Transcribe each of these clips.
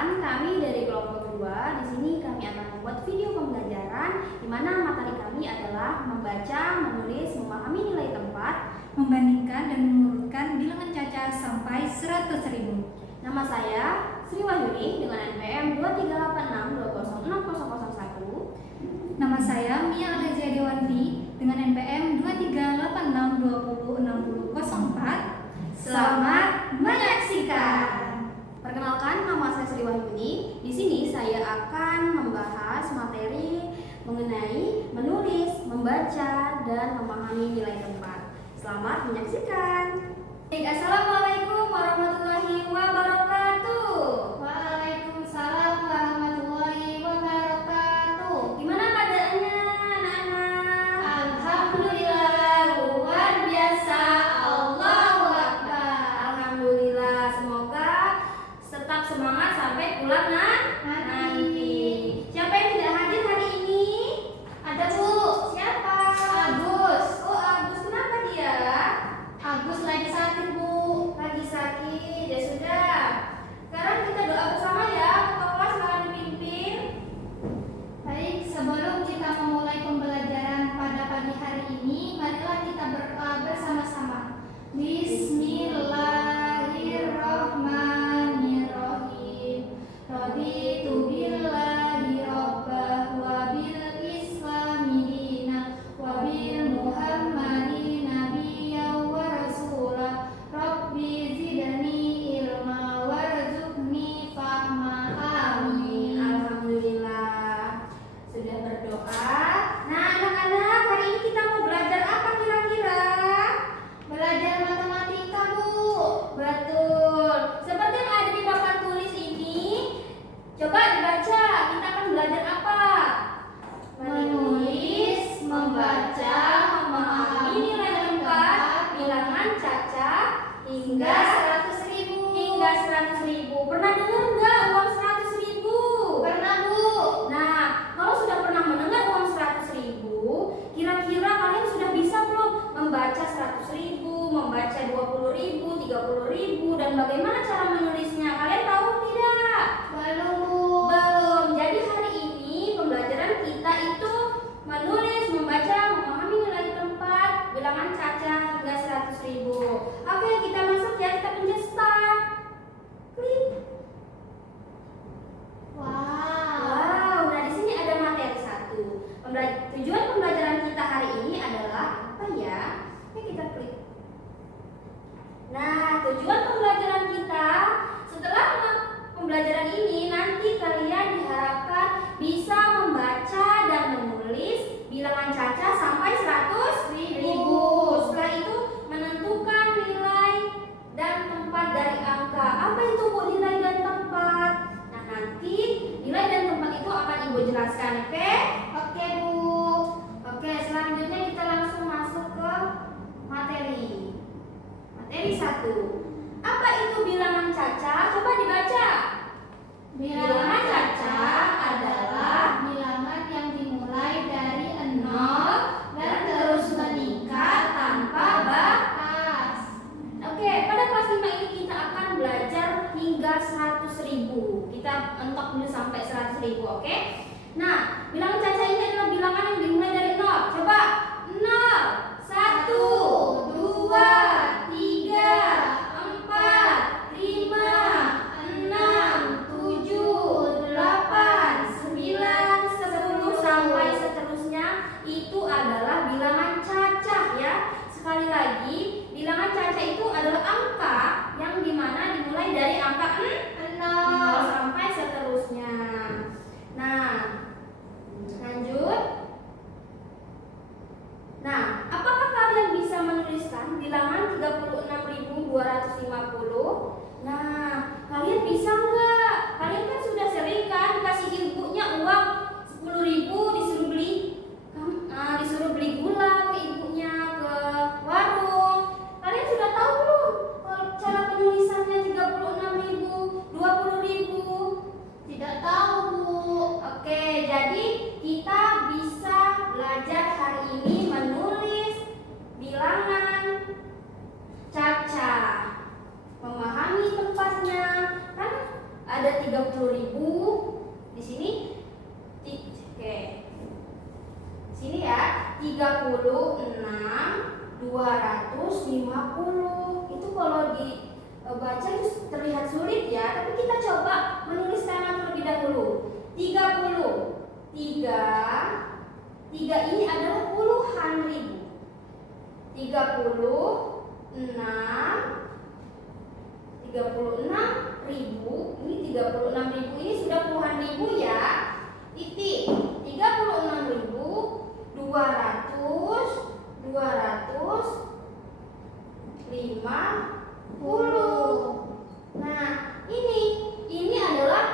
Perkenalkan, kami dari kelompok 2. Di sini kami akan membuat video pembelajaran di mana materi kami adalah membaca, menulis, memahami nilai tempat, membandingkan dan mengurutkan bilangan caca sampai 100.000. Nama saya Sri Wahyuni dengan NPM 23862060001. Nama saya Mia Alhazia Dewanti dengan NPM 23862060004. Selamat menyaksikan. Perkenalkan, nama saya Sri Wahyuni. Di sini saya akan membahas materi mengenai menulis, membaca, dan memahami nilai tempat. Selamat menyaksikan. Assalamualaikum warahmatullahi wabarakatuh. Waalaikumsalam warahmatullahi wabarakatuh. Gimana keadaannya anak-anak? Alhamdulillah, luar biasa. Allahu Akbar. Alhamdulillah, semoga tetap semangat sampai pulang nanti. Siapa yang tidak hadir hari ini? Ada Bu. Siapa? Agus. Oh, Agus, kenapa dia? Agus lagi sakit Bu. Lagi sakit, ya sudah. Sekarang kita doa bersama ya. Ketua silakan dipimpin. Baik, sebelum kita memulai pembelajaran pada pagi hari ini, marilah kita berdoa bersama-sama. Bismillahirrahmanirrahim. Raditu billahi rabbah wa bil islami dina wa bil muhammadin nabiyya wa rasulah. Rabbi zidni ilma warzuqni fahma. Amin. Alhamdulillah. Sudah berdoa. Nah, anak-anak, hari ini kita mau belajar apa kira-kira? Belajar matematika Bu. Betul. Seperti yang ada di papan tulis ini, coba dibaca. Kita akan belajar apa? Menulis, membaca, memahami nilai tempat, bilangan caca hingga 100.000. hingga 100.000. Pernah dengar nggak uang 100.000? Pernah Bu. Nah, kalau sudah pernah mendengar uang 100.000, kira-kira kalian sudah bisa belum membaca 100.000, membaca 20.000, 30.000, dan bagaimana cara menulisnya? Kalian tahu tidak? Belum Bu. Belum. Jadi hari ini pembelajaran kita itu menulis, membaca, memahami nilai tempat, bilangan caca hingga 100.000. Oke, kita masuk ya. Kita pencet start. Klik. Wow, nah di sini ada materi 1. Tujuan pembelajaran kita hari ini adalah apa ya? Oke, kita klik. Nah, tujuan pembelajaran kita setelah pembelajaran ini nanti kalian diharapkan bisa membaca dan menulis bilangan caca sampai 100.000. Setelah itu menentukan nilai dan tempat dari angka. Apa itu Bu nilai dan tempat? Nah, nanti nilai dan tempat itu akan Ibu jelaskan, oke? Oke Bu. Oke, selanjutnya kita langsung masuk ke materi. Materi 1. Apa itu bilangan caca? Coba dibaca. Bilangan caca adalah bilangan yang dimulai dari 0 dan terus meningkat tanpa batas. Oke, pada kelas 5 ini kita akan belajar hingga 100.000. Kita entok dulu sampai 100.000, oke? Nah, bilangan caca ini adalah bilangan yang dimulai dari 0. Coba 0, 1, 2, 3, 4, 5, 6, 7, 8, 9, 10 sampai seterusnya. Itu adalah bilangan cacah ya. Sekali lagi, bilangan caca itu adalah angka yang dimana dimulai dari angka 0 sampai seterusnya. Nah, 250. Itu kalau dibaca itu terlihat sulit ya, tapi kita coba menulis kalimat terlebih dahulu. 30. 3 ini adalah puluhan ribu. 36 ribu. Ini 36 ribu ini sudah puluhan ribu ya. Titik. 36 ribu 250. Nah, ini adalah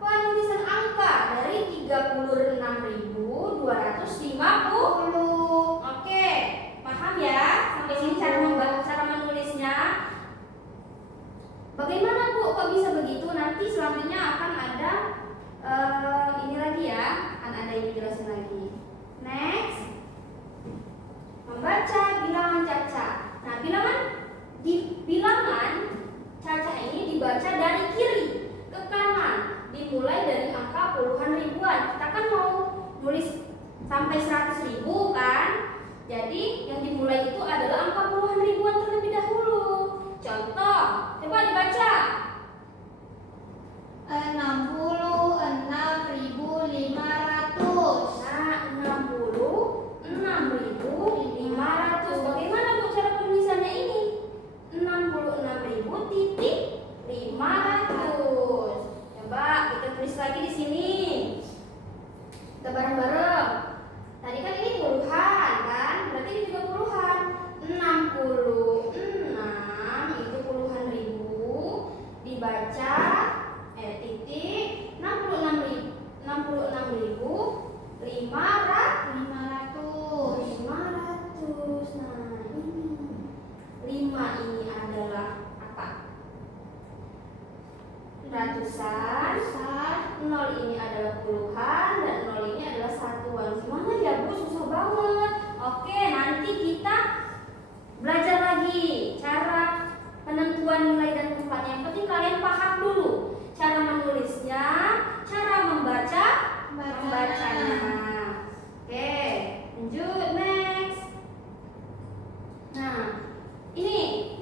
penulisan angka dari 36.250. Oke, paham ya? Sampai sini cara menulisnya. Bagaimana Bu kok bisa begitu? Nanti selanjutnya akan ada ini lagi ya, akan ada yang dijelasin lagi. Next, membaca bilangan caca. Nah, bilangan caca ini dibaca dari kiri ke kanan, dimulai dari angka puluhan ribuan. Kita kan mau nulis sampai 100 ribu kan? Jadi yang dimulai itu adalah angka puluhan ribuan terlebih dahulu. Contoh, coba dibaca. 66.500. Nah, 66.500. Bagaimana Bu cara penulisannya ini? 66.500. Coba kita tulis lagi di sini. Kita bareng-bareng. Tadi kan ini puluhan kan? Berarti ini juga puluhan. 66 itu puluhan ribu dibaca titik 66.500. Nah, ini 5 ini adalah apa? Ratusan. 0 ini adalah puluhan dan 0 ini adalah satuan. Gimana ya Bu? Susah banget. Oke, nanti kita belajar lagi cara penentuan nilai dan tempatnya. Yang penting kalian paham dulu cara menulisnya, cara membacanya. Oke, lanjut next. Nah, ini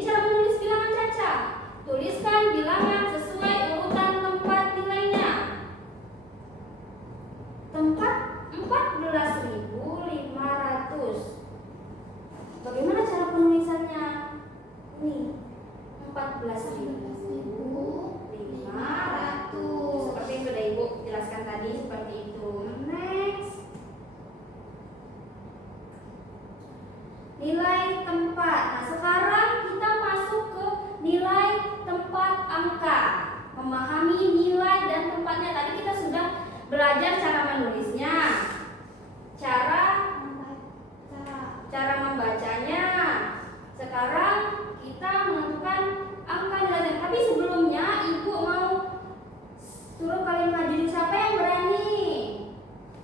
cara menulis bilangan caca. Tuliskan bilangan sesuai urutan tempat nilainya. Tempat 14.500. Bagaimana cara penulisannya? Nih, 14.500. Seperti yang sudah Ibu jelaskan tadi, seperti itu. Next. Nilai tempat. Nah, sekarang kita masuk ke nilai tempat angka. Memahami nilai dan tempatnya. Tadi kita sudah belajar cara menulisnya, cara membacanya. Sekarang kita menentukan angka nilai. Tapi sebelumnya Ibu mau suruh kalian maju. Siapa yang berani?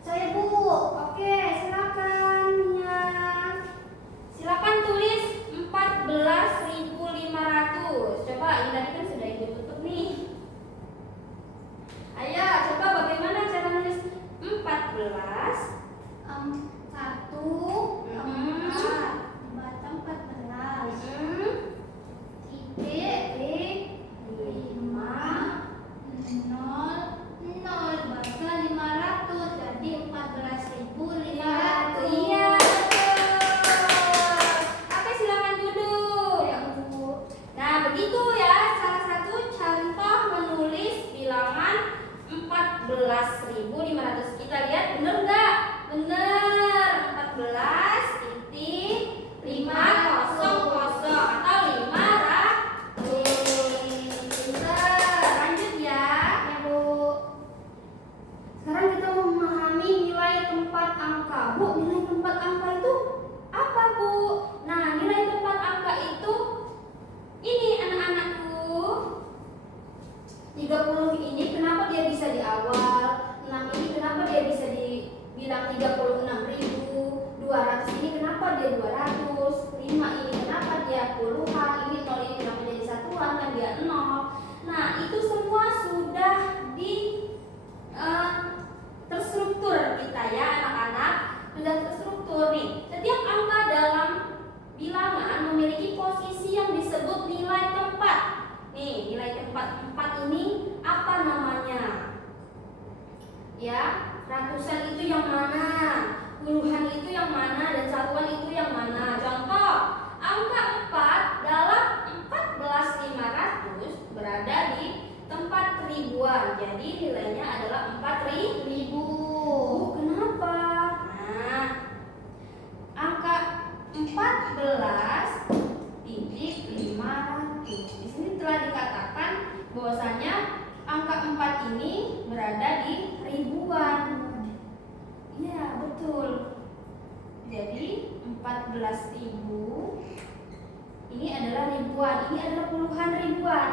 Saya Bu. Oke, silakan ya. Silakan tulis 14.500. Coba ini tadi kan sudah Ibu tutup nih. Ayo, coba bagaimana cara nulis 14? 14.500. Iya, betul. Oke, silakan duduk. Ya Bu. Nah, begitu ya salah satu contoh menulis bilangan 14.500. Kita lihat bener nggak? Bener. 14.500 atau 500. Pinter. Lanjut ya. Ya Bu. Sekarang kita memahami nilai tempat angka. Bu, nilai tempat angka itu apa, Bu? Nah, nilai tempat angka itu ini anak-anakku. 30 ini kenapa dia bisa di awal? 6 ini kenapa dia bisa dibilang 36.200 ini kenapa dia 200? 5 ini kenapa dia puluhan? Ini 0 ini kenapa jadi satuan? Kan dia 0. Nah, itu semua sudah terstruktur kita ya anak-anak, sudah terstruktur nih. Setiap angka dalam bilangan memiliki posisi yang disebut nilai tempat. Nih, nilai tempat 4 ini apa namanya? Ya, ratusan itu yang mana? Puluhan itu yang mana? Dan satuan itu yang mana? Contoh, angka 4 dalam 14.500 berada di tempat ribuan. Jadi nilainya adalah 4.000. Kenapa? Nah, angka 14.500. Di sini telah dikatakan bahwasanya angka 4 ini berada di ribuan. Iya, betul. Jadi 14.000 ini adalah ribuan, ini adalah puluhan ribuan.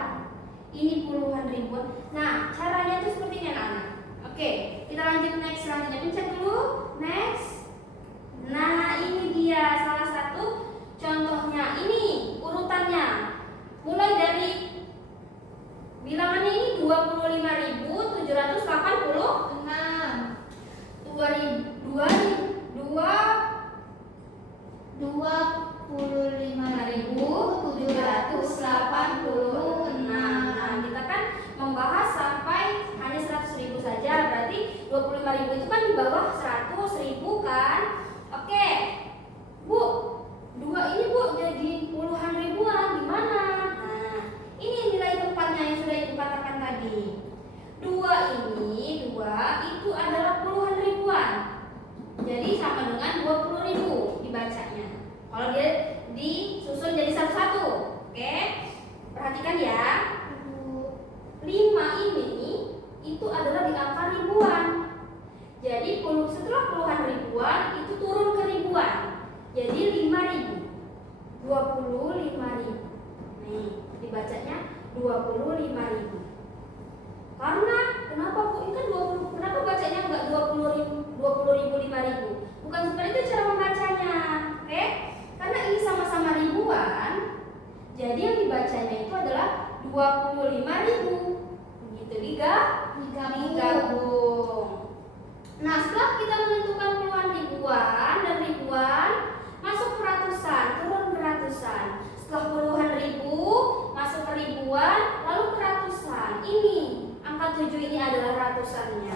Ini puluhan ribuan. Nah, caranya itu seperti ini anak-anak. Oke, kita lanjut next selanjutnya. Pencet dulu, next. Nah, ini dia salah satu contohnya. Ini urutannya. Mulai dari bilangannya ini 25.786. 25.786. Nah, kita kan membahas sampai hanya 100.000 saja, berarti 25.000 itu kan di bawah 100.000 kan? Oke, Bu, 2 ini Bu jadi puluhan ribuan, gimana? Nah, ini nilai tempatnya yang sudah Ibu katakan tadi. 2 itu adalah puluhan ribuan. Jadi sama dengan 20.000 dibacanya. Kalau dia disusun jadi satu-satu. Oke. Perhatikan ya. 5 ini itu adalah di angka ribuan. Jadi setelah puluhan ribuan itu turun ke ribuan. Jadi 5.000. 25.000. Nih, dibacanya 25.000. Karena kenapa Bu? Ini kan 20. Kenapa bacanya enggak 20.000 5.000? Bukan seperti itu cara membacanya. Oke? Karena ini sama-sama ribuan. Jadi yang dibacanya itu adalah 25.000. Begitu digabung. Nah, setelah kita menentukan puluhan ribuan dan ribuan, masuk ke ratusan, turun ke ratusan. Setelah puluhan ribu, masuk ke ribuan, lalu ke ratusan. Ini angka 7 ini adalah ratusannya.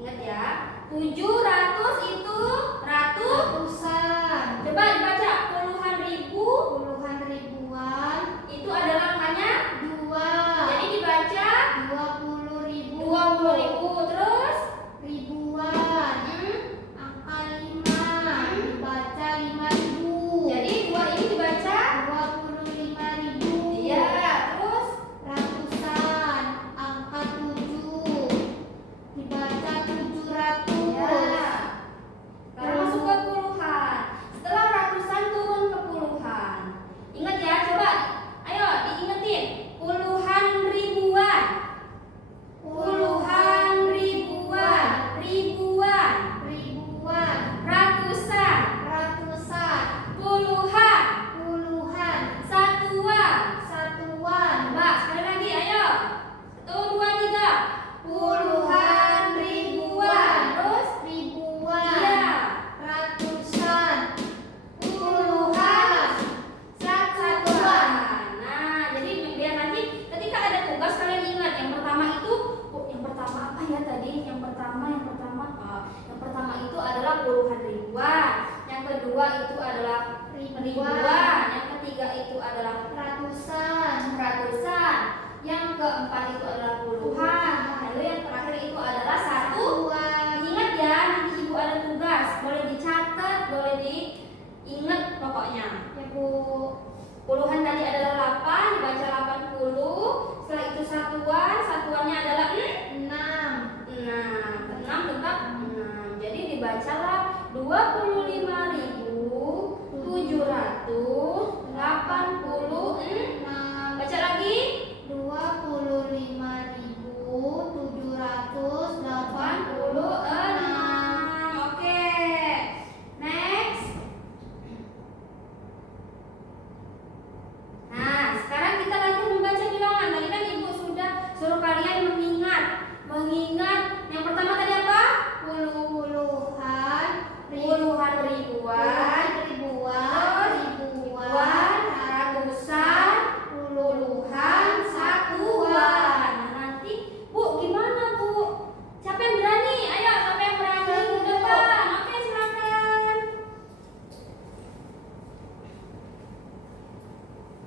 Ingat ya, 700 itu ratusan. Coba dibaca, puluhan ribu. Puluhan ribuan Itu adalah angkanya 2. Jadi dibaca 20.000. 20.000. Terus Ribuan. Angka 5 dibaca 5.000. jadi 2 ini dibaca 25.000. iya. Terus Ratusan. Angka 7 dibaca 700. ya. Sekarang masuk ke puluhan. Setelah ratusan turun ke puluhan. Ingat ya, coba ayo diingetin. Puluhan ribuan. Puluhan ribuan. Ribuan. Ribuan. Ratusan. Ratusan. Puluhan. Puluhan. Satuan. Satuan. Coba sekali lagi, ayo. 1, 2, 3. Puluhan ribuan. Terus Ribuan. iya. Ratusan. Puluhan. Satuan. Nah, jadi biar nanti ketika ada tugas kalian ingat yang pertama itu, yang pertama apa ya tadi? Yang pertama itu adalah puluhan ribuan. Yang kedua itu adalah ribuan. Yang ketiga itu adalah Ratusan. ratusan. Yang keempat itu adalah puluhan. Lalu yang terakhir itu adalah satuan. Ingat ya, nanti Ibu ada tugas, boleh dicatat, boleh diingat pokoknya. Ya Bu. Puluhan tadi adalah 8, dibaca 80. Setelah itu satuannya adalah 6. Nah, ke-6 tetap 6. Jadi dibacalah 25.786. Baca lagi 25.786. Oke. Next. Nah, sekarang kita lagi membaca bilangan. Tadi kan Ibu sudah suruh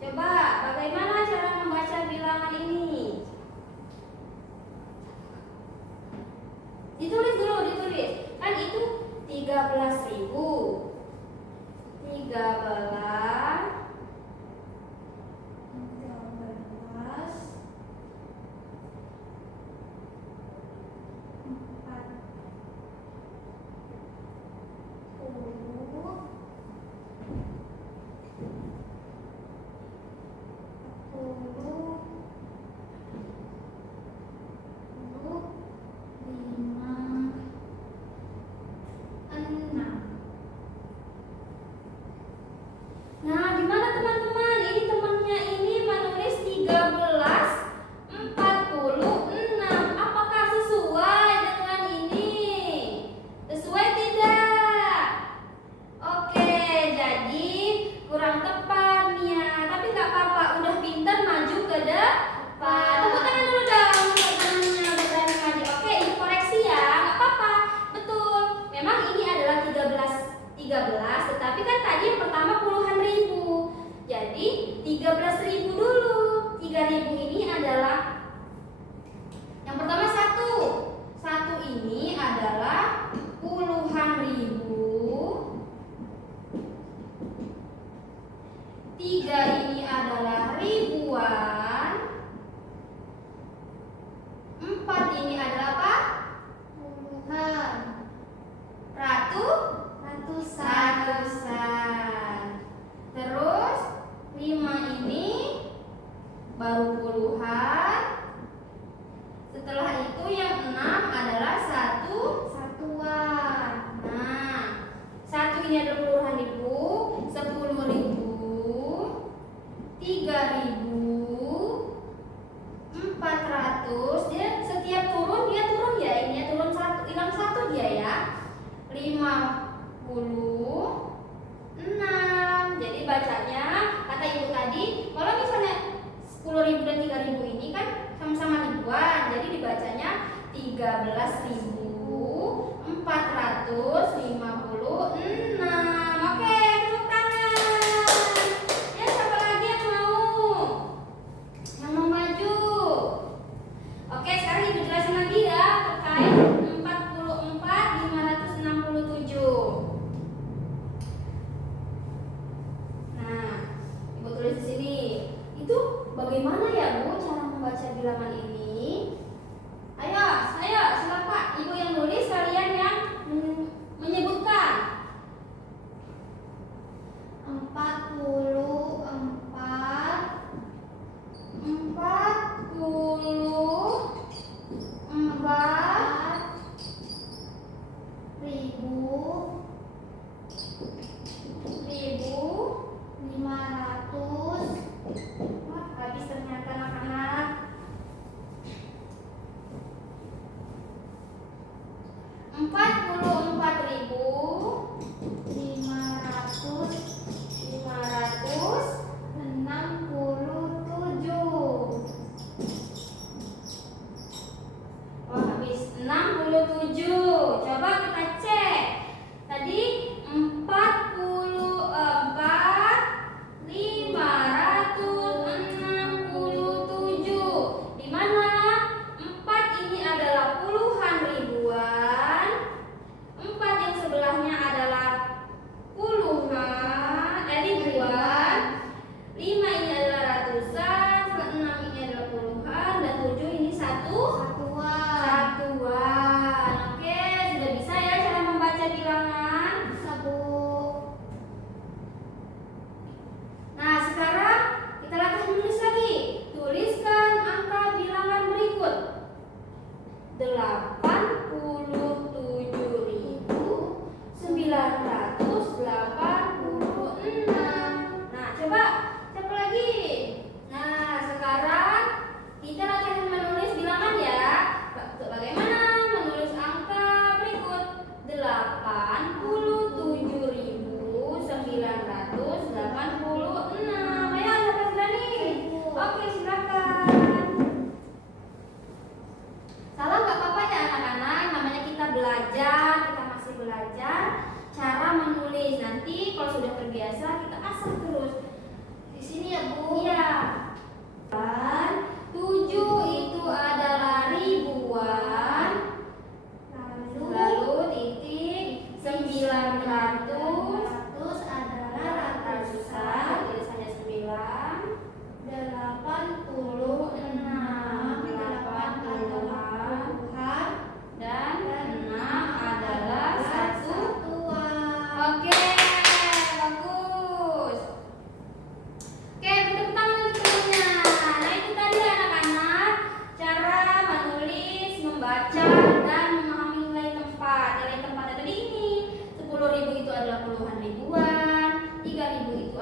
Coba, bagaimana cara membaca bilangan ini? Ditulis dulu, ditulis. Kan itu 13.000. Nah, gimana teman-teman? Ini temannya ini menulis 13.46. Apakah sesuai dengan ini? Sesuai tidak? Oke, jadi kurang tepat nih ya. Tapi nggak apa-apa, udah pintar maju ke depan. Tepuk tangan dulu dong untuk temannya udah berani maju. Oke, ini koreksi ya, nggak apa-apa. Betul. Memang ini adalah 13, tetapi kan tadi yang pertama puluhan ribu. Jadi 13.000 dulu. 3.000 ini adalah yang pertama satu. Satu ini adalah puluhan ribu. 3 ini adalah ribuan. 4 ini adalah apa? Puluhan. Ratusan. Terus 5 ini baru puluhan. Setelah itu yang 6 adalah satuan. Nah, 1 ini adalah puluhan ribu, 10.000, 3.000, 400. Dia setiap turun dia turun ya. Ini ya turun satu, hilang satu dia ya. 56. Jadi bacanya kata ibu tadi, kalau misalnya 10.000 dan 3.000 ini kan sama-sama ribuan, jadi dibacanya 13.456. Oke, tepuk tangan. Ya, siapa lagi yang mau?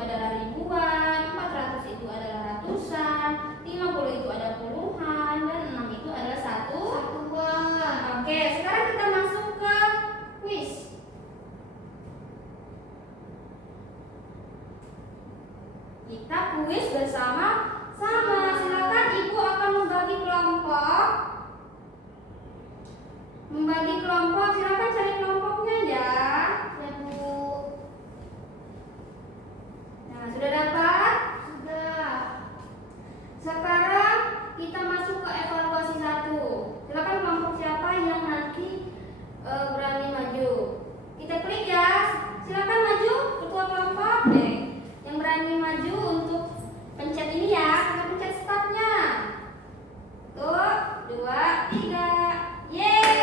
adalah ribuan, 400 itu adalah ratusan, 50 itu ada puluhan, dan 6 itu adalah satuan. Oke, sekarang kita masuk ke kuis. Kita kuis bersama-sama. Silakan Ibu akan membagi kelompok. Silakan cari kelompoknya ya. Ya Bu. Nah, sudah dapat? Sudah. Sekarang kita masuk ke evaluasi 1. Silakan kelompok siapa yang nanti berani maju. Kita klik ya. Silakan maju ketua kelompok. Yang berani maju untuk pencet ini ya. Kita pencet startnya. Tuh, 2, 3. Yeay.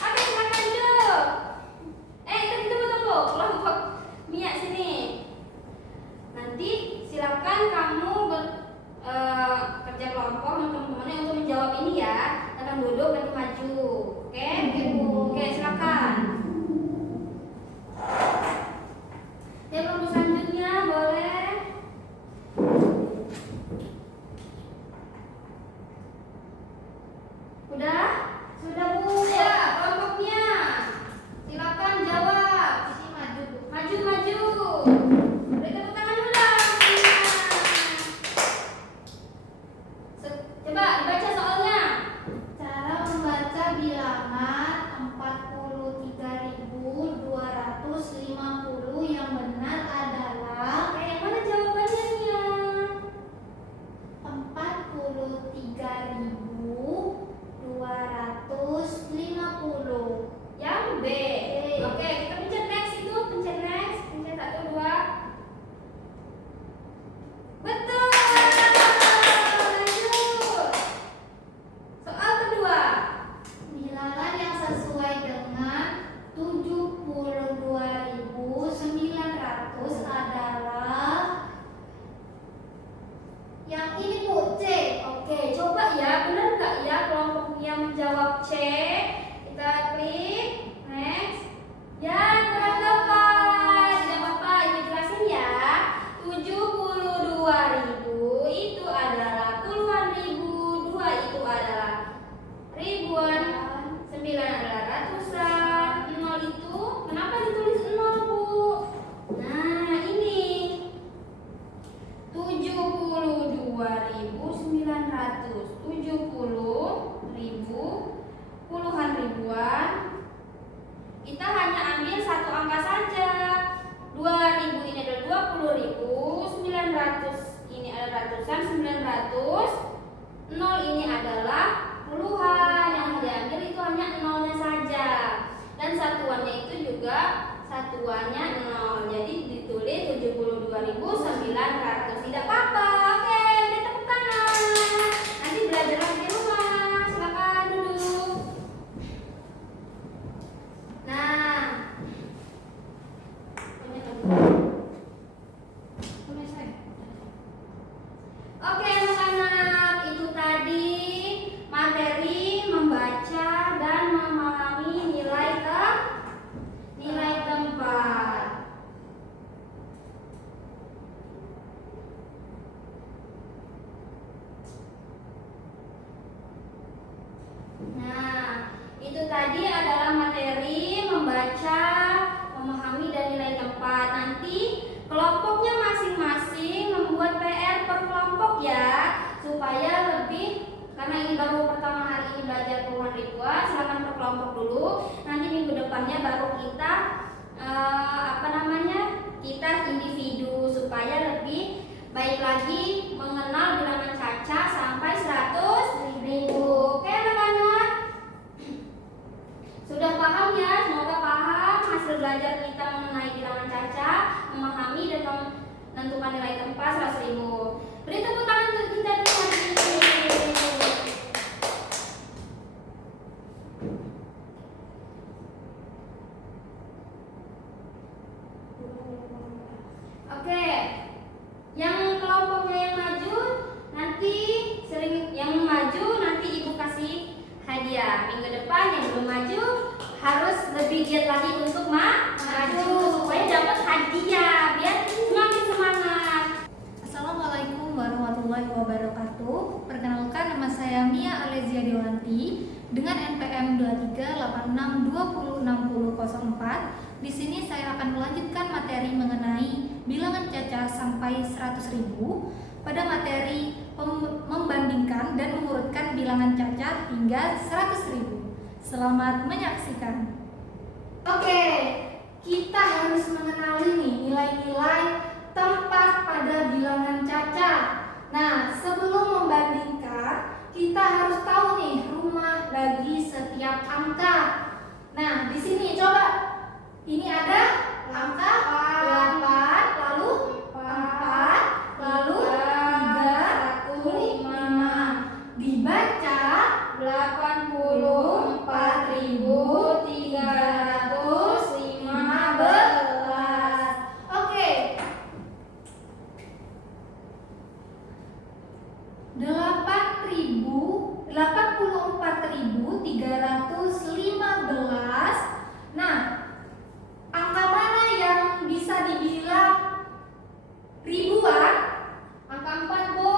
Oke, silakan duduk. Tunggu. Kelompok Mia sini. Nanti silakan kamu kerja kelompok teman-temannya untuk menjawab ini ya. Akan duduk nanti maju. Oke? Oke, silakan. Ya, kelompok selanjutnya boleh. Udah? Sudah Bu. Ya, kelompoknya. Silakan jawab. Sisi maju Bu. Maju. Beri tepuk tangan dulu dong. Coba dibaca soalnya. Cara membaca bilangan 43.250 yang benar adalah Oke, yang mana jawabannya Nia? 43.250. Yang B. Oke, kita pencet next itu, pencet 1, 2. Betul. Lanjut. Soal kedua. Bilangan yang sesuai dengan 72.900 adalah yang ini Bu, C. Oke, coba ya, benar nggak ya kelompok yang menjawab C? Kita klik next. Ya, kurang tepat. Tidak apa-apa, Ibu jelasin ya. 72.000 itu adalah puluhan ribu, 2 itu adalah ribuan, 9 adalah ratusan, 0 itu kenapa ditulis 0 Bu? Nah, ini 72.900, 70.000, puluhan ribuan. Kita hanya ambil satu angka saja. 2.000 ini adalah 20.000, 900 ini adalah ratusan, 900, 0 ini adalah puluhan. Yang diambil itu hanya nolnya saja. Dan satuannya itu juga satuannya 0. Jadi ditulis 72.900. Tidak apa-apa. Oke, udah tepuk tangan. Nanti belajar lagi di rumah. Silakan duduk. Nah, oke anak-anak, itu tadi materi membaca dan memahami nilai tempat. Nah, itu tadi adalah materi membaca, memahami dan nilai tempat. Nanti kelompoknya masing-masing membuat PR per kelompok ya, supaya lebih, karena ini baru pertama hari ini belajar puluhan ribuan. Silakan per kelompok dulu. Nanti minggu depannya baru kita kita individu, supaya lebih baik lagi mengenal bilangan caca sampai 100.000. Oke anak-anak, sudah paham ya? Semoga paham hasil belajar kita mengenai bilangan caca, memahami dan menentukan nilai tempat 100.000. Beri tepuk tangan untuk kita dulu. Oke, yang kelompoknya yang maju nanti Ibu kasih hadiah. Minggu depan yang belum maju harus lebih giat lagi untuk maju supaya dapat hadiah. Biar 86 20 60 04. Di sini saya akan melanjutkan materi mengenai bilangan Caca sampai 100.000 pada materi membandingkan dan mengurutkan bilangan Caca hingga 100.000. Selamat menyaksikan. Oke, kita harus mengenali nih nilai-nilai tempat pada bilangan Caca. Nah, sebelum membandingkan, kita harus tahu nih rumah bagi setiap angka. Nah, di sini coba. Ini ada angka 8, lalu 4, lalu 3, 5. Dibaca 84.315. Oke. 84.315. Nah, angka mana yang bisa dibilang ribuan? Angka 4, Bu.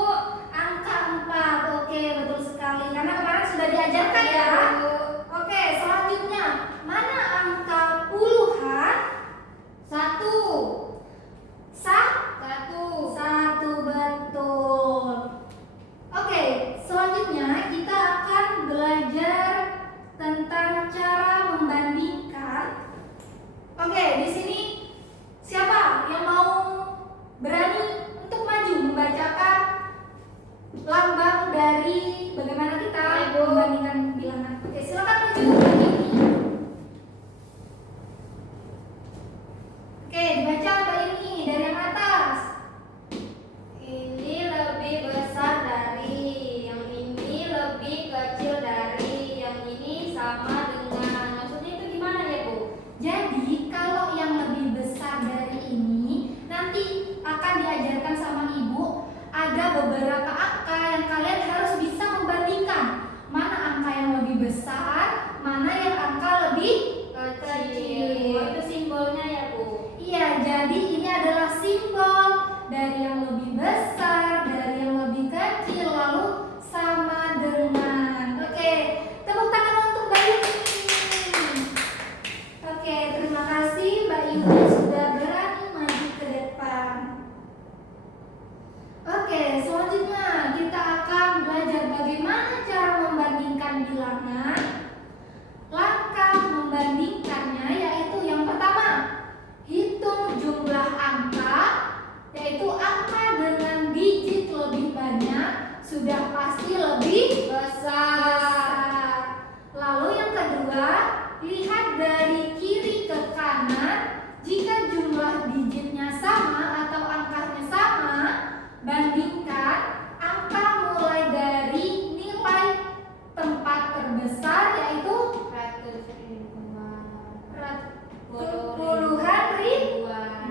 Angka 4. Oke, betul sekali. Karena kemarin sudah diajarkan ya. Oke, selanjutnya mana angka puluhan? 1. 1 betul. Oke, selanjutnya kita akan belajar tentang cara membandingkan. Oke, di sini siapa yang mau berani untuk maju membacakan lambang dari bagaimana kita membandingkan bilangan? Oke, silakan maju ke ini. Oke, dibaca Mbak ini dari yang atas. Ini lebih besar dari, yang ini lebih kecil dari, yang ini sama dengan. Maksudnya itu gimana ya, Bu? Jadi kalau yang lebih besar dari ini nanti akan diajarkan sama ibu, ada beberapa angka yang kalian harus bisa membandingkan. Mana angka yang lebih besar, mana yang angka lebih kecil. Itu simbolnya ya, Bu? Iya, jadi ini adalah simbol dari yang lebih besar, dari yang lebih kecil, lalu sama dengan. Oke, tepuk tangan untuk Mbak Yuni. Oke, terima kasih Mbak Yuni sudah berani maju ke depan. Oke, selanjutnya kita akan belajar bagaimana cara membandingkan bilangan. Langkah membandingkannya yaitu yang pertama, hitung jumlah angka, yaitu angka dengan digit lebih banyak sudah pasti lebih besar. Lalu yang kedua, lihat dari kiri ke kanan. Jika jumlah digitnya sama atau angkanya sama, bandingkan angka mulai dari nilai tempat terbesar yaitu puluhan ribuan.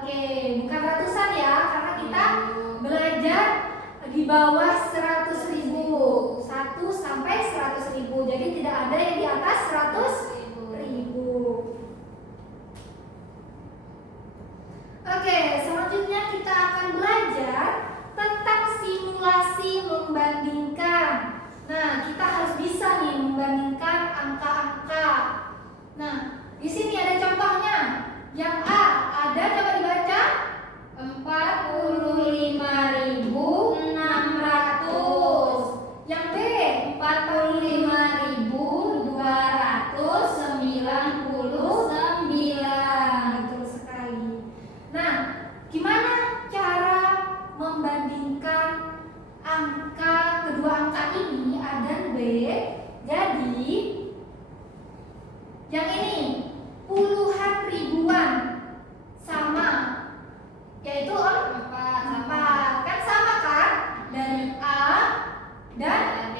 Oke, bukan ratusan ya, karena kita belajar di bawah 100.000, 1 sampai 100.000. Jadi tidak ada yang di atas 100.000. Oke, selanjutnya kita akan belajar tentang simulasi membandingkan. Nah, kita harus bisa nih membandingkan angka-angka. Nah, di sini ada contohnya. Yang A ada, coba dibaca. 45.600. Yang B 45.299. betul sekali. Nah, gimana cara membandingkan angka kedua angka ini A dan B? Jadi yang ini puluhan ribuan sama, yaitu 4. Kan sama kan? Dari A dan B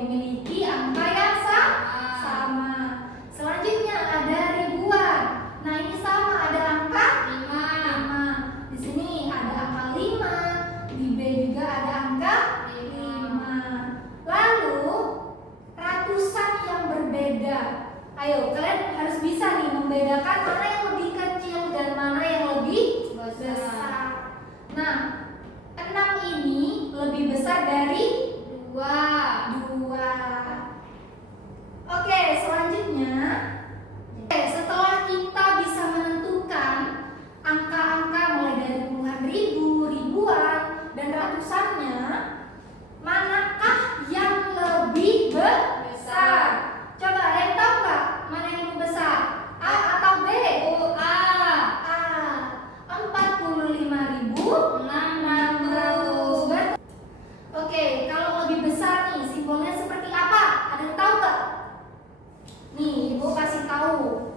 memiliki angka yang sama. Selanjutnya ada ribuan. Nah, ini sama, ada angka 5. Di sini ada angka 5, di B juga ada angka 5. Lalu ratusan yang berbeda. Ayo, kalian harus bisa nih membedakan mana yang lebih kecil dan mana yang lebih besar. Nah, 6 ini lebih besar dari 2. Oke, selanjutnya, setelah kita bisa menentukan angka-angka mulai dari puluhan ribu, ribuan, dan ratusannya, manakah yang lebih besar? Coba ada yang tahu nggak mana yang lebih besar? A atau B? A. A. 45.600. Oke, kalau lebih besar nih simbolnya seperti apa? Ada yang tahu nggak? Nih, Ibu kasih tahu.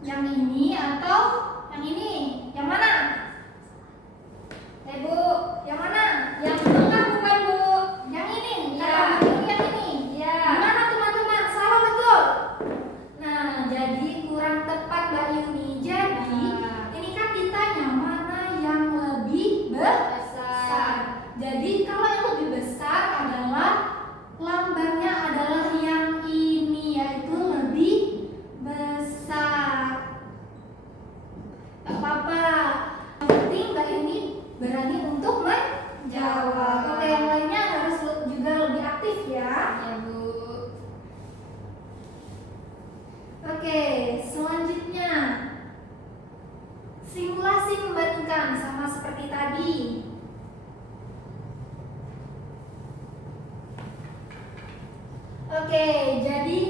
Yang ini atau yang ini? Yang mana? Bu, Yang mana? yang tengah bukan Bu? Yang ini? Ya. Atau yang ini? Ya. Gimana teman-teman? Salah betul? Nah, jadi kurang tepat Mbak Yuni. Jadi, ini kan ditanya mana yang lebih besar. Jadi, kalau yang lebih besar adalah lambangnya adalah yang ini, yaitu lebih besar. Gak apa-apa. Yang penting Mbak Yuni berani untuk menjawab. Oke, yang lainnya harus juga lebih aktif ya. Ya Bu. Oke, selanjutnya simulasi membandingkan sama seperti tadi. Oke, jadi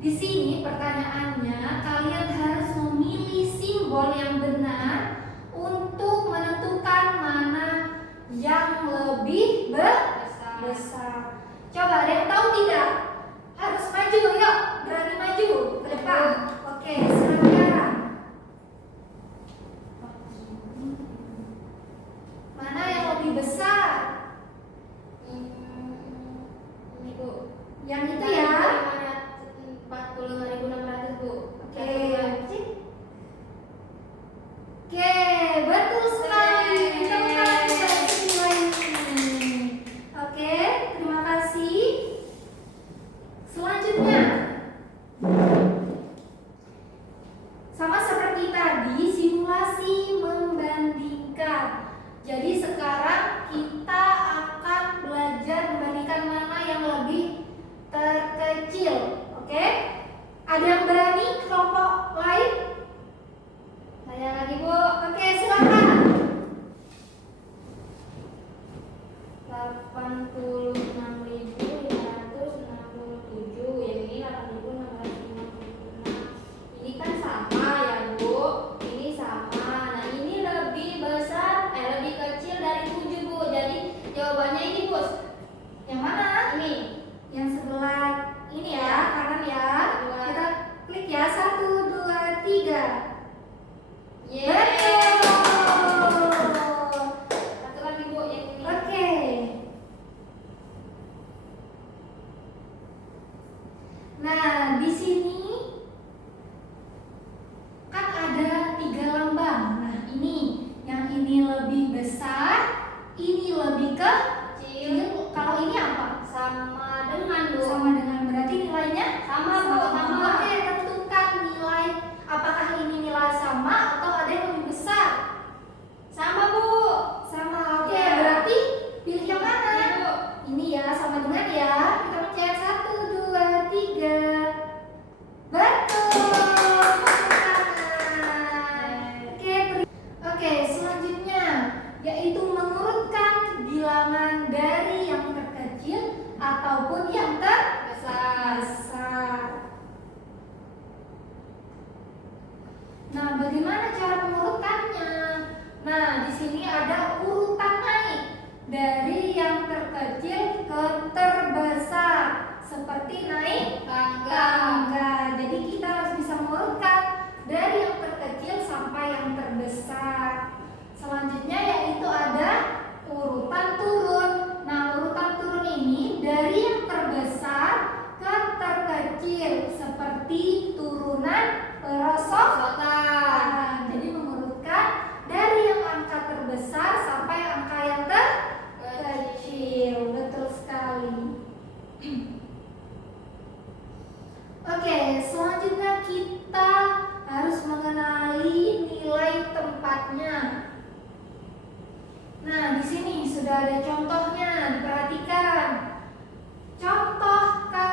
di sini pertanyaannya kalian harus memilih simbol yang benar untuk menentukan mana yang lebih besar. Coba ada yang tahu tidak? Harus maju, yuk, berani maju ke depan. Oke, silakan. Mana yang lebih besar? Ini Bu. Yang itu ya. 45.600 Bu. Oke. Oke, betul sekali. Tepuk tangan buat semua ini. Oke, terima kasih. Selanjutnya, sama seperti tadi, simulasi membandingkan. Jadi sekarang kita akan belajar membandingkan mana yang lebih terkecil. Oke? Ada yang berani kelompok lain? Saya lagi Bu. Oke, silakan. 86.567, yang ini 8.656. Ini kan sama ya Bu. Ini sama. Nah ini lebih besar, lebih kecil dari 7 Bu. Jadi jawabannya ini Bu. Yang mana? Ini. Yang sebelah ini ya, kanan ya. Dua. Kita klik ya, 1, 2, 3. Yeay. Betul. Satu lagi Bu yang ini. Oke. Nah, di sini kan ada 3 lambang. Nah, yang ini lebih besar, ini lebih kecil. Kalau ini apa? Sama dengan Bu. Sama dengan, berarti nilainya Sama Bu, sama. Oke, tentukan nilai. Apakah ini nilai sama atau ada yang lebih besar? Sama Bu. Sama. Oke, Ya. berarti pilih yang mana? Ini Bu. Ini ya, sama dengan ya. Kita pencet 1, 2, 3. Betul. Oke, selanjutnya yaitu mengurutkan bilangan dari yang terkecil ataupun yang Besar. terbesar. Nah, bagaimana cara mengurutannya? Nah, di sini ada urutan naik dari yang terkecil ke terbesar, seperti naik tangga. Jadi kita harus bisa mengurutkan dari yang terkecil sampai yang terbesar. Selanjutnya yaitu ada urutan turun. Nah, urutan turun ini dari yang terbesar ke terkecil, seperti turunan perosotan. Nah, jadi mengurutkan dari yang angka terbesar sampai angka yang terkecil. Betul sekali. Oke, selanjutnya kita harus mengenali nilai tempatnya. Nah, di sini sudah ada contohnya, diperhatikan. Contoh kata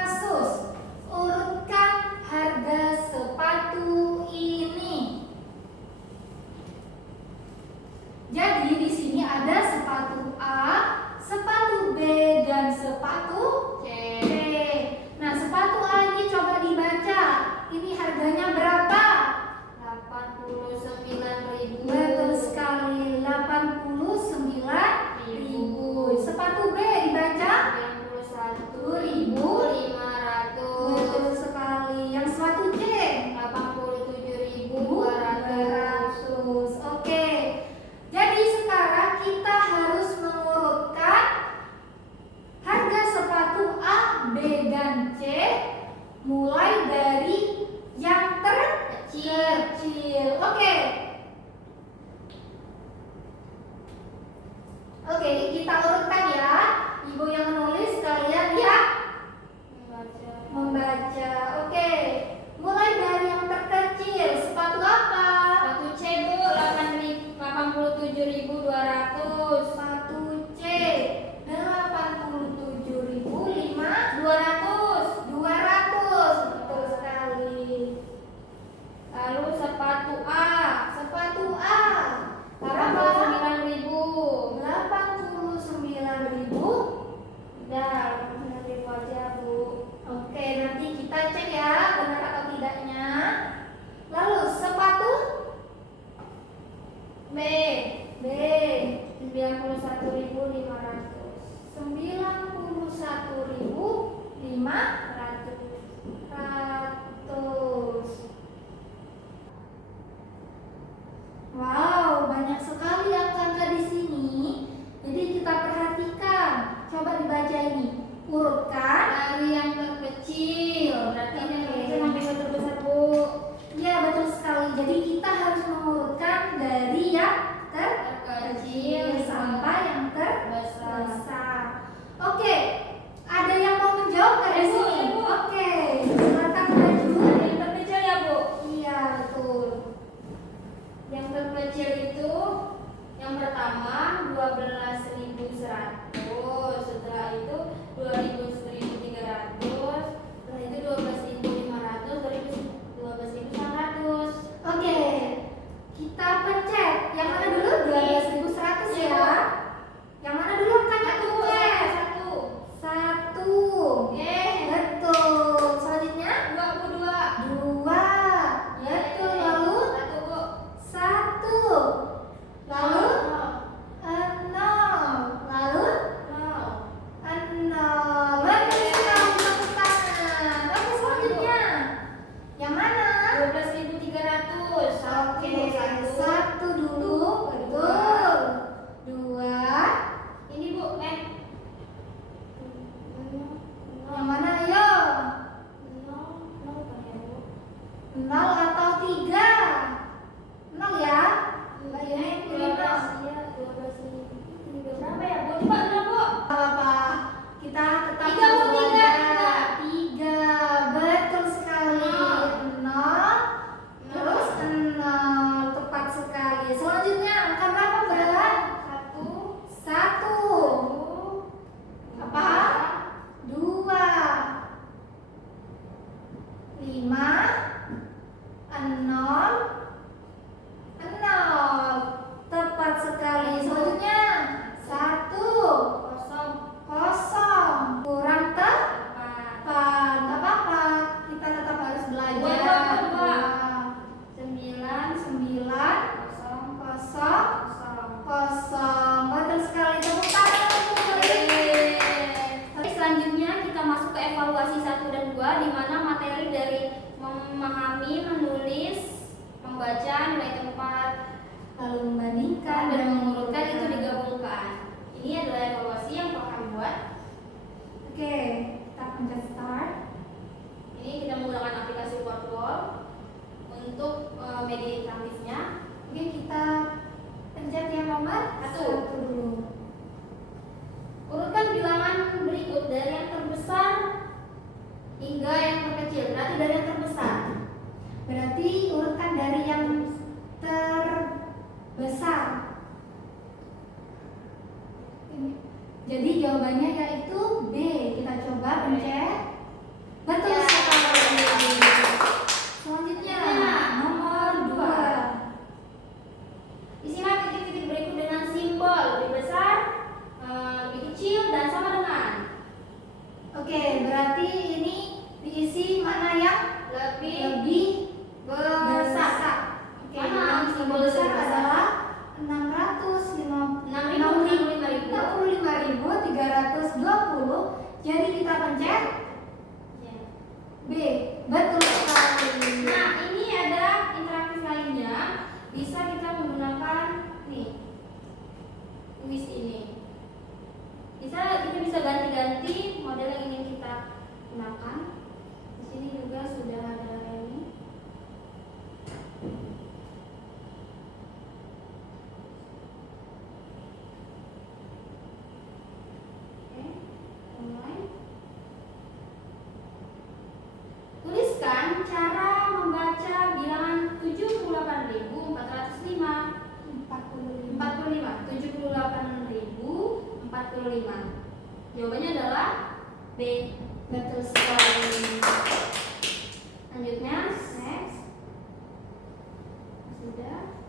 kecil. Oke. Oke, kita urutkan ya. Ibu yang menulis, kalian yang membaca. Oke. Mulai dari yang terkecil. Sepatu apa? Sepatu C Bu, 87.200. Sepatu C 87.500. 200. Betul sekali. Lalu sepatu A. Sepatu A. Berapa? 89.000. 89.000. Udah, 89.000 aja Bu. Oke, nanti kita cek ya benar atau tidaknya. Lalu sepatu B. B 91.500. 91.500. Wow, banyak sekali angka-angka di sini. Jadi kita perhatikan. Coba dibaca ini. Urutkan Dari yang terkecil, berarti yang Oke. terkecil sampai yang terbesar Bu. Ya, betul sekali. Jadi kita harus mengurutkan dari yang Terkecil sampai yang besar. terbesar. Oke, ada yang mau menjawab nggak di Ibu, sini? Ibu. Oke, silakan maju. Dari yang terkecil ya Bu. Iya, betul. Yang terkecil itu yang pertama 12.100, setelah itu 1.300, setelah itu 12.500, 12.900. Oke, kita pencet. Yang mana dulu? 12.100 ya. Yang mana dulu angkanya Satu, pencet? satu. 1. Oke. Betul. Selanjutnya 22. 2. Betul. Lalu Satu Bu. 1. Lalu 0. Lalu 0. Betul sekali, tepuk tangan. Oke, selanjutnya yang mana? 12.300. Oke, 1 dulu. Betul. 2. Ini Bu, Yang mana? Ayo. 0 atau 3? 0 ya? Mbak Yuni pilih 0. Iya, 12 ini berapa ya Bu? Coba dulu Bu. Apa? Kita tetap Tiga, Bu, tiga. 3. Betul sekali. 0. Terus 0. Tepat sekali. Selanjutnya angka berapa, Mbak? 1. Apa? 2. 5. 0. 0. Tepat sekali. Selanjutnya 1. Kosong. Kosong. Kurang tepat. Empat. Nggak apa-apa. Kita tetap harus belajar. Dua. 9. 9. 0. Kosong. 0. Betul sekali. Tepuk tangan untuk Mbak. Oke, selanjutnya kita masuk ke evaluasi 1 dan 2, di mana materi dari memahami, menulis, membaca, nilai tempat, Lalu membandingkan dan mengurutkan itu digabungkan. Ini adalah evaluasi yang telah kami buat. Oke, kita pencet start. Ini kita menggunakan aplikasi Wordwall untuk media interaktifnya. Oke, kita pencet yang nomor 1 1. dulu. Urutkan bilangan berikut dari yang terbesar hingga yang terkecil. Berarti dari yang terbesar. Berarti urutkan dari yang terbesar. Jadi jawabannya yaitu B. Kita coba pencet. Betul Ya. sekali. Selanjutnya nomor 2. Isilah titik-titik berikut dengan simbol lebih besar, lebih kecil, dan sama dengan. Oke, berarti ini diisi mana yang lebih besar. Oke, Mana yang simbol lebih besar lebih besar? adalah 65.320. Jadi kita pencet B. Betul sekali. Nah, ini ada interaktif lainnya. Bisa kita menggunakan nih kuis ini. Kita bisa ganti-ganti model yang ingin kita gunakan. Di sini juga sudah ada ini. Jawabannya adalah B. Betul sekali. Lanjutnya, next. Sudah.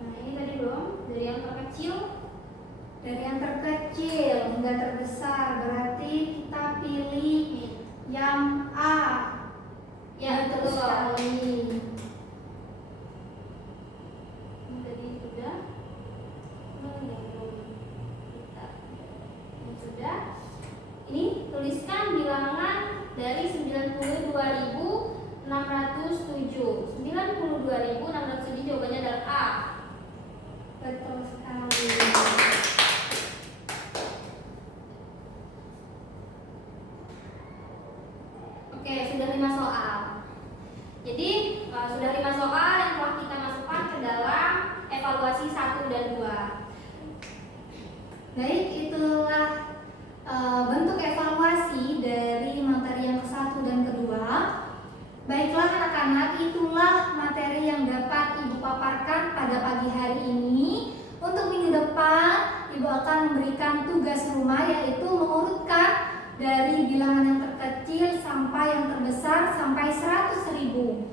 Nah, ini tadi belum. Dari yang terkecil. Dari yang terkecil hingga terbesar, berarti kita pilih yang A. Ya, Betul betul. sekali. Ini tadi sudah. Yang sudah. Ini tuliskan bilangan dari 92.607. 92.607 jawabannya adalah A. Betul sekali. Oke, sudah 5 soal. Jadi sudah 5 soal yang telah kita masukkan ke dalam evaluasi 1 dan 2. Baik, itulah bentuk evaluasi dari materi yang ke-1 dan ke-2. Baiklah anak-anak, itulah materi yang dapat Ibu paparkan pada pagi hari ini. Untuk minggu depan, Ibu akan memberikan tugas rumah, yaitu mengurutkan dari bilangan yang terkecil sampai yang terbesar sampai 100.000.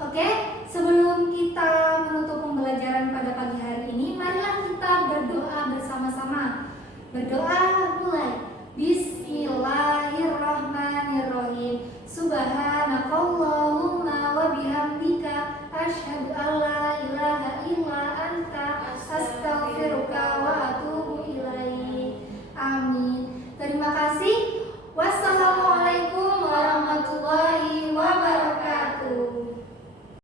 Oke, sebelum kita menutup pembelajaran pada pagi hari ini, marilah kita berdoa bersama-sama. Berdoa